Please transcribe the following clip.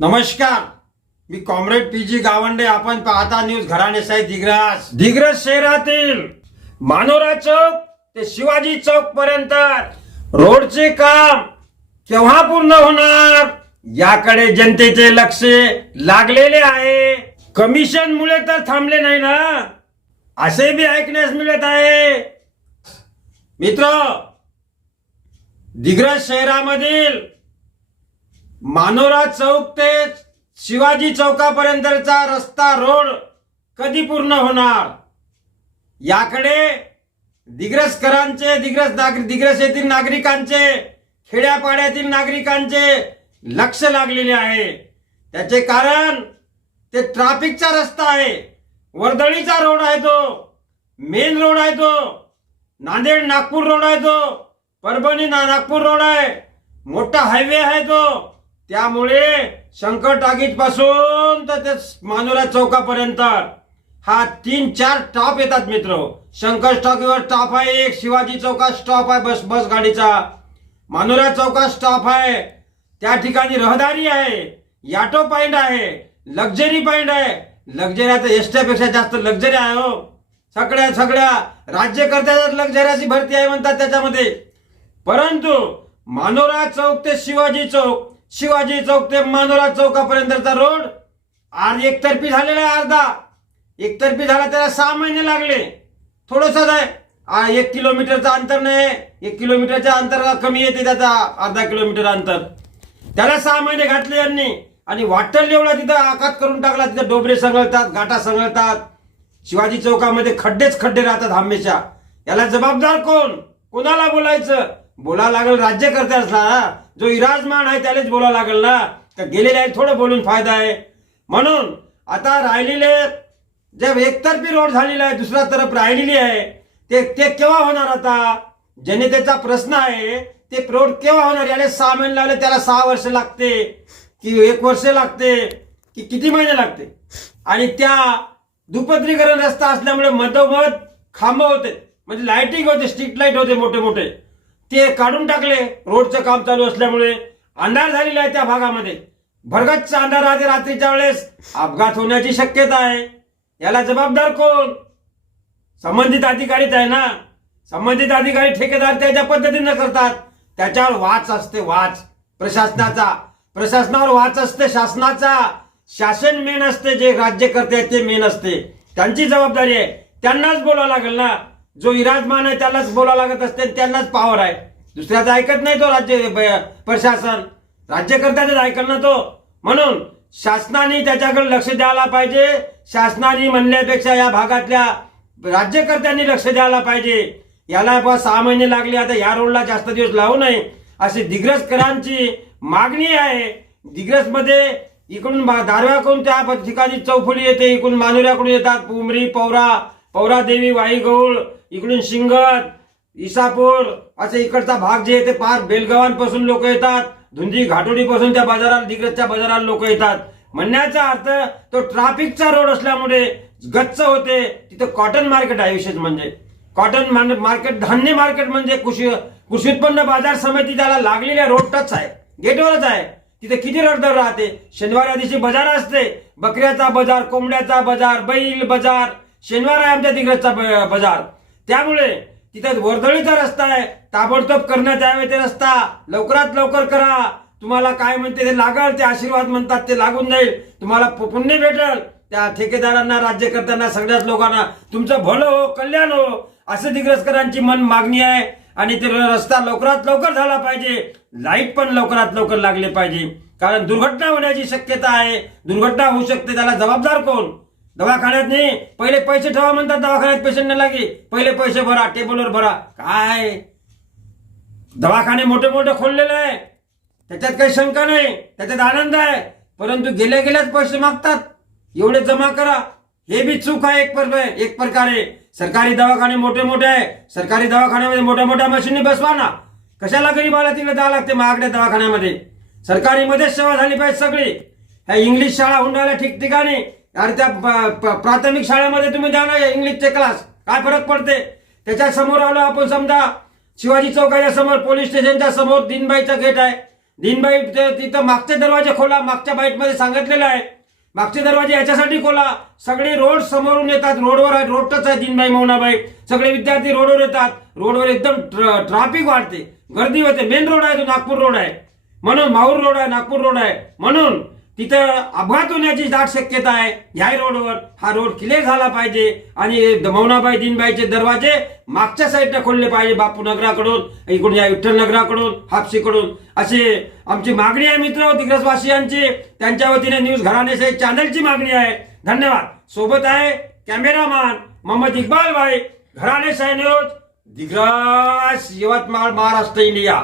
नमस्कार. मी comrade P G Gawande. आपण पाहता न्यूज घराणे साहेब दिग्रस. दिग्रस शहरातील मानोरा चौक ते शिवाजी चौक पर्यंत रोडचे काम केव्हा पूर्ण होणार याकडे जनतेचे लक्ष लागलेले आहे. कमिशन मुळे तर थांबले नाही ना? असे बी ऐकण्यास मिळत आहे. मित्र दिग्रस शहरामधील मानोरा चौक ते शिवाजी चौकापर्यंतचा रस्ता रोड कधी पूर्ण होणार? याकडे दिग्रसकरांचे दिग्रस नागरिक दिग्रस येथील नागरिकांचे खेड्यापाड्यातील नागरिकांचे लक्ष लागलेले आहे. त्याचे कारण ते ट्राफिकचा रस्ता आहे. वर्दळीचा रोड आहे तो. मेन रोड आहे तो. नांदेड नागपूर रोड आहे तो. परभणी ना नागपूर रोड आहे. मोठा हायवे आहे तो. त्यामुळे शंकर टाकीजपासून तर ते मानोरा चौकापर्यंत हा तीन चार स्टॉप येतात मित्र. शंकर स्टॉकीवर स्टॉप आहे एक शिवाजी चौकात स्टॉप आहे बस बस गाडीचा. मानोरा चौकात स्टॉप आहे. त्या ठिकाणी रहदारी आहे याटो पॉइंट आहे लक्झरी पॉइंट आहे. लक्झरी आता एसट्यापेक्षा जास्त लक्झरी आहे हो. सगळ्या सगळ्या राज्यकर्त्याच्याच लक्झऱ्याची भरती आहे म्हणतात त्याच्यामध्ये. परंतु मानोरा चौक ते शिवाजी चौक शिवाजी चौक ते मानोरा चौकापर्यंतचा रोड. आज एकतर्फी झालेला आहे अर्धा. एकतर्फी झाला त्याला सहा महिने लागले. थोडंसंच आहे आ, एक किलोमीटरचं अंतर नाही. एक किलोमीटरच्या अंतर कमी येते त्याचा अर्धा किलोमीटर अंतर. त्याला सहा महिने घातले यांनी. आणि वाटल एवढा तिथं आकात करून टाकला तिथं डोबरे संगळतात घाटा संगळतात. शिवाजी चौकामध्ये खड्डेच खड्डे राहतात हमेशा. याला जबाबदार कोण? कोणाला बोलायचं? बोला लागेल राज्यकर्त्याच असला जो इराजमान आहे त्यालाच बोला लागेल ना. तर गेलेले आहे थोडं बोलून फायदा आहे. म्हणून आता राहिलेले जे एकतर्फी रोड झालेला आहे दुसरा तरफ राहिलेली आहे ते ते केव्हा होणार आता? जनतेचा प्रश्न आहे ते रोड केव्हा होणार? याला सहा महिने लागले त्याला सहा वर्ष लागते की एक वर्ष लागते की किती महिने लागते? आणि त्या दुपत्रीकरण रस्ता असल्यामुळे मधोमध खांब होते. म्हणजे लाइटिंग होते स्ट्रीट लाइट होते मोठे मोठे ते काढून टाकले. रोडचं काम चालू असल्यामुळे अंधार झालेला आहे त्या भागामध्ये. भरगच्च अंधार राहते रात्रीच्या वेळेस. अपघात होण्याची शक्यता आहे. याला जबाबदार कोण? संबंधित अधिकारीच आहे ना? संबंधित अधिकारी ठेकेदार त्याच्या पद्धतीनं करतात. त्याच्यावर वाच असते वाच. प्रशासनाचा. प्रशासनावर वाच असते शासनाचा. शासन मेन असते जे राज्यकर्ते आहेत ते मेन असते. त्यांची जबाबदारी आहे. त्यांनाच बोलावं लागेल ना? जो विराजमान आहे त्यालाच बोलावं लागत असते त्यांनाच पावर आहे. दुसऱ्याचं ऐकत नाही तो राज्य प्रशासन. राज्यकर्त्याचाच ऐकल ना तो. म्हणून शासनाने त्याच्याकडे लक्ष द्यायला पाहिजे. शासनाने म्हणण्यापेक्षा या भागातल्या राज्यकर्त्यांनी लक्ष द्यायला पाहिजे. याला बा सहा महिने लागले आता या रोडला जास्त दिवस लावू नये. अशी दिग्रसकरांची मागणी आहे. दिग्रसमध्ये इकडून दारव्याकडून त्या ठिकाणी चौफुली येते इकडून मानुऱ्याकडून येतात उमरी पौरा पौरादेवी वाईगौळ इकडून शिंगत इसापूर असे इकडचा भाग जे येते पार बेलगावांपासून लोक येतात. धुंदी घाटोडीपासून त्या बाजाराला तिकडच्या बाजाराला लोक येतात. म्हणण्याचा अर्थ तो ट्राफिकचा रोड असल्यामुळे गच्च होते. तिथं कॉटन मार्केट आहे विशेष म्हणजे. कॉटन मार्केट धान्य मार्केट म्हणजे कृषी कृषी उत्पन्न बाजार समिती त्याला लागलेल्या रोड टच आहे. गेटवरच आहे. तिथे किती रडदर राहते? शनिवारी दिवशी बाजार असते. बकऱ्याचा बाजार कोंबड्याचा बाजार बैल बाजार. शनिवार आहे आमच्या तिकडचा बाजार. त्यामुळे तिथे वर्दळीचा रस्ता आहे. ताबडतोब करण्यात यावे ते रस्ता. लवकरात लवकर करा. तुम्हाला काय म्हणते ते लागल ते आशीर्वाद म्हणतात ते लागून जाईल. तुम्हाला पु- पुण्य भेटल. त्या ठेकेदारांना राज्यकर्त्यांना सगळ्याच लोकांना. तुमचं भलं हो कल्याण हो असं दिग्रसकरांची मन मागणी आहे. आणि ते रस्ता लवकरात लवकर झाला पाहिजे. लाइट पण लवकरात लवकर लागले पाहिजे. कारण दुर्घटना होण्याची शक्यता आहे. दुर्घटना होऊ शकते त्याला जबाबदार कोण? दवाखान्यात नाही. पहिले पैसे ठेवा म्हणतात दवाखान्यात पेशंट लागे. पहिले पैसे भरा टेबलवर भरा. काय? दवाखाने मोठे मोठे खोललेले आहे. त्याच्यात काही शंका नाही. त्याच्यात आनंद आहे. परंतु गेल्या गेल्याच पैसे मागतात. एवढे जमा करा. हे बी चूक आहे एक पर एक प्रकारे. सरकारी दवाखाने मोठे मोठे आहे. सरकारी दवाखान्यामध्ये मोठ्या मोठ्या मशीनी बसवा ना. कशाला गरीबाला तिकडे जावं लागते महागड्या दवाखान्यामध्ये? सरकारीमध्येच सेवा झाली पाहिजे सगळी. ह्या इंग्लिश शाळा हुंडायला ठिकठिकाणी. अरे त्या प्राथमिक शाळेमध्ये तुम्ही द्या ना इंग्लिशचे क्लास काय फरक पडते? त्याच्यासमोर आलो आपण समजा शिवाजी चौकाच्या समोर पोलीस स्टेशनच्या समोर दिनबाईचा गेट आहे. दिनबाई तिथं मागचे दरवाजे खोला मागच्या बाईटमध्ये सांगितलेलं आहे. मागचे दरवाजे याच्यासाठी खोला. सगळे रोड समोरून येतात रोडवर आहे रोड टच आहे दिनबाई मौनाबाई. सगळे विद्यार्थी रोडवर येतात. रोडवर एकदम ट्र- वाढते. गर्दी होते. मेन रोड आहे तो नागपूर रोड आहे. म्हणून माहूर रोड आहे नागपूर रोड आहे. म्हणून तिथं अपघात होण्याची दाट शक्यता आहे. ह्या रोडवर हा रोड क्लिअर झाला पाहिजे आणि मौनाबाई दिनबाईचे दरवाजे मागच्या साईडला खोलले पाहिजे बापू नगराकडून इकडून या विठ्ठल नगराकडून हापशीकडून असे आमची मागणी आहे मित्र दिग्रसवासियांची त्यांच्या वतीने न्यूज घराणे चॅनलची मागणी आहे. धन्यवाद. सोबत आहे कॅमेरामॅन मोहम्मद इकबाल भाई घराणे न्यूज दिग्रस यवतमाळ महाराष्ट्र इंडिया.